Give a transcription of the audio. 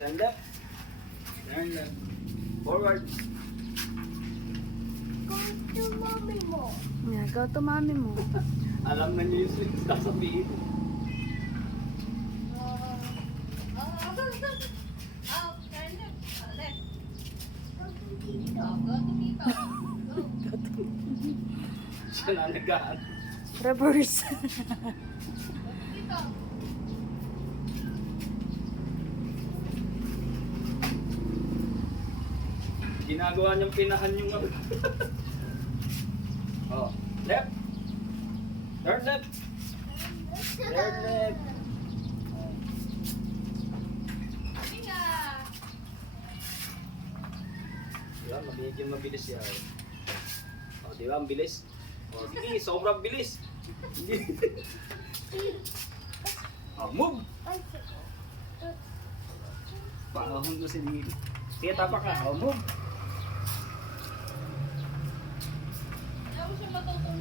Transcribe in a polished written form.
Turn left. Turn left. Forward. Go to mommy mo. Yeah, go to mommy mo. Alam na niyo yung sasabihin. Turn left. Left. Go to tito. Go to tito. Go. Siya na nag-aan. Reverse. Tito. Ginagawa niyang pinahan yung ano. Oh, left. Turn left. Turn left. Tinga. Yan, medyo mabilis yan. Oh, di ba? Ang bilis. Oh, sige, sobrang bilis. Oh, move. Paahon ko si Dito. Sige, tapak ka. Oh, move. Ayaw siya matutong